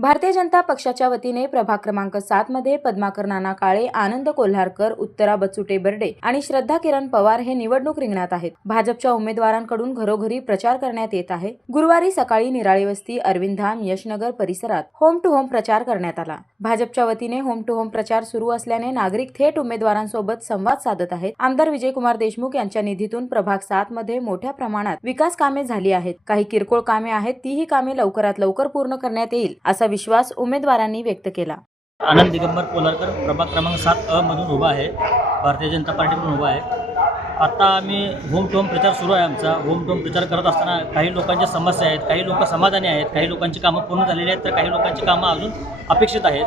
भारतीय जनता पक्षाच्या वतीने प्रभाग क्रमांक सात मध्ये पद्माकर नाना काळे आनंद कोल्हारकर उत्तरा बचुटे बर्डे आणि श्रद्धा किरण पवार हे निवडणूक रिंगणात आहेत. भाजपच्या उमेदवारांकडून घरोघरी प्रचार करण्यात येत आहे. गुरुवारी सकाळी निराळी वस्ती अरविंद धाम यशनगर परिसरात होम टू होम प्रचार करण्यात आला. भाजपच्या वतीने होम टू होम प्रचार सुरू असल्याने नागरिक थेट उमेदवारांसोबत संवाद साधत आहेत. आमदार विजयकुमार देशमुख यांच्या निधीतून प्रभाग सात मध्ये मोठ्या प्रमाणात विकास कामे झाली आहेत. काही किरकोळ कामे आहेत. तीही कामे लवकरात लवकर पूर्ण करण्यात येईल असा विश्वास उमेदवारांनी व्यक्त केला. आनंद दिगंबर कोलारकर प्रभाग क्रमांक सात अ मधून उभा आहे. भारतीय जनता पार्टीमधून उभा आहे. आता आम्ही होम टू होम प्रचार सुरू आहे आमचा. होम टू होम प्रचार करत असताना काही लोकांच्या समस्या आहेत काही लोक समाधानी आहेत काही लोकांची कामं पूर्ण झालेली आहेत तर काही लोकांची कामं अजून अपेक्षित आहेत.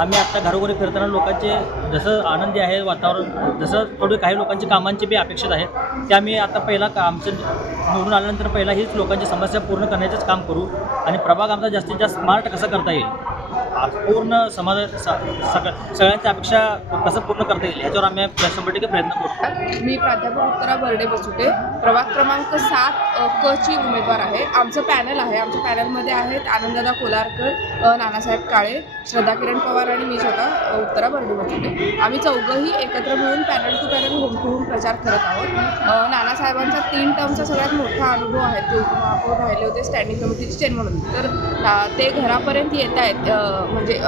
आम्ही आत्ता घरोघरी फिरताना लोकांचे जसं आनंदी आहे वातावरण जसं थोडे काही लोकांची कामांची बी अपेक्षित आहेत ते आम्ही आता पहिला का आमचं निवडून आल्यानंतर पहिला हीच लोकांची समस्या पूर्ण करण्याचंच काम करू. आणि प्रभाग आमचा जास्तीत जास्त स्मार्ट कसा करता येईल? आज पूर्ण समाज स- सगळ्या सगळ्यांच्या अपेक्षा कसं पूर्ण करता येईल याच्यावर आम्ही शंभर टक्के प्रयत्न करू. मी प्राध्यापक उत्तरा बर्डे बसुटे प्रभाग क्रमांक सात क ची उमेदवार आहे. आमचं पॅनल आहे. आमच्या पॅनलमध्ये आहेत आनंददा कोलारकर नानासाहेब काळे श्रद्धा किरण पवार आणि मी स्वतः उत्तरा बर्डे बसुटे आम्ही चौघंही एकत्र मिळून panel to panel home to home प्रचार करत आहोत. नानासाहेबांचा तीन टर्मचा सगळ्यात मोठा अनुभव आहे ते उपमहापौर राहिले होते स्टँडिंग कमिटीचे चेअरमन होते तर ते घरापर्यंत येत आहेत म्हणजे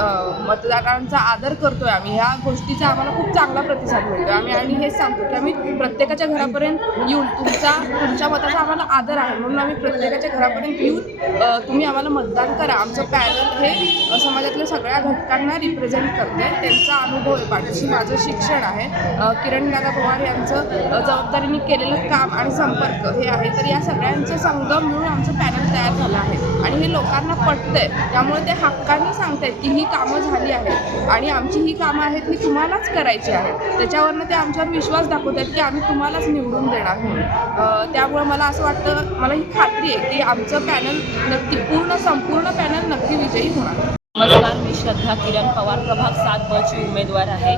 मतदारांचा आदर करतोय आम्ही. ह्या गोष्टीचा आम्हाला खूप चांगला प्रतिसाद मिळतो आम्ही आणि हेच सांगतो की आम्ही प्रत्येकाच्या घरापर्यंत येऊन तुमचा तुमच्या मताचा आम्हाला आदर आहे. म्हणून आम्ही प्रत्येकाच्या घरापर्यंत येऊन तुम्ही आम्हाला मतदान करा. आमचं पॅनल हे समाजातल्या सगळ्या घटकांना रिप्रेझेंट करते. त्यांचा अनुभव आहे पाठीशी. माझं शिक्षण आहे. किरण दादा पवार यांचं जबाबदारीने केलेलं काम आणि संपर्क हे आहे. तर या सगळ्यांचं संगम म्हणून आमचं पॅनल तयार झालं आहे. आणि हे लोकांना पटतंय. त्यामुळे ते हक्काने आहेत की ही कामं झाली आहेत. आणि आमची ही कामं आहेत ही तुम्हालाच करायची आहेत. त्याच्यावरनं ते आमच्यावर विश्वास दाखवत आहेत की आम्ही तुम्हालाच निवडून देणार म्हणून. त्यामुळे मला असं वाटतं मला ही खात्री आहे की आमचं पॅनल नक्की पूर्ण संपूर्ण पॅनल नक्की विजयी होणार. नमस्कार मी श्रद्धा किरण पवार प्रभाग सात बची उमेदवार आहे.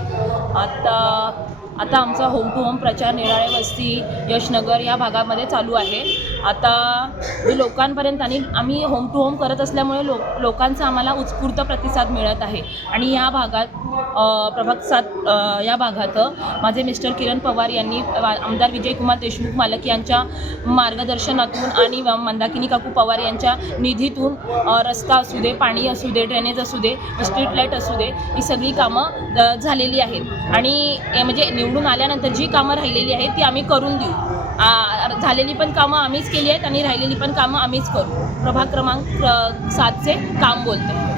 आता आता आमचा होम टू होम प्रचार निराळे वस्ती यशनगर या भागामध्ये चालू आहे. आता जे लोकांपर्यंत आणि आम्ही होम टू होम करत असल्यामुळे लो लोकांचा आम्हाला उत्स्फूर्त प्रतिसाद मिळत आहे. आणि या भागात अ, प्रभाग सात या भागात माझे मिस्टर किरण पवार यांनी आमदार विजयकुमार देशमुख मालक यांच्या मार्गदर्शनातून आणि मंदाकिनी काकू पवार यांच्या निधीतून रस्ता असू दे पाणी असू दे ड्रेनेज असू दे स्ट्रीट लाइट असू दे ही सगळी कामं झालेली आहेत. आणि म्हणजे निवडून आल्यानंतर जी कामं राहिलेली आहेत ती आम्ही करून देऊ. झालेली पण कामं आम्हीच केली आहेत आणि राहिलेली पण कामं आम्हीच करू. प्रभाग क्रमांक सातचे काम बोलते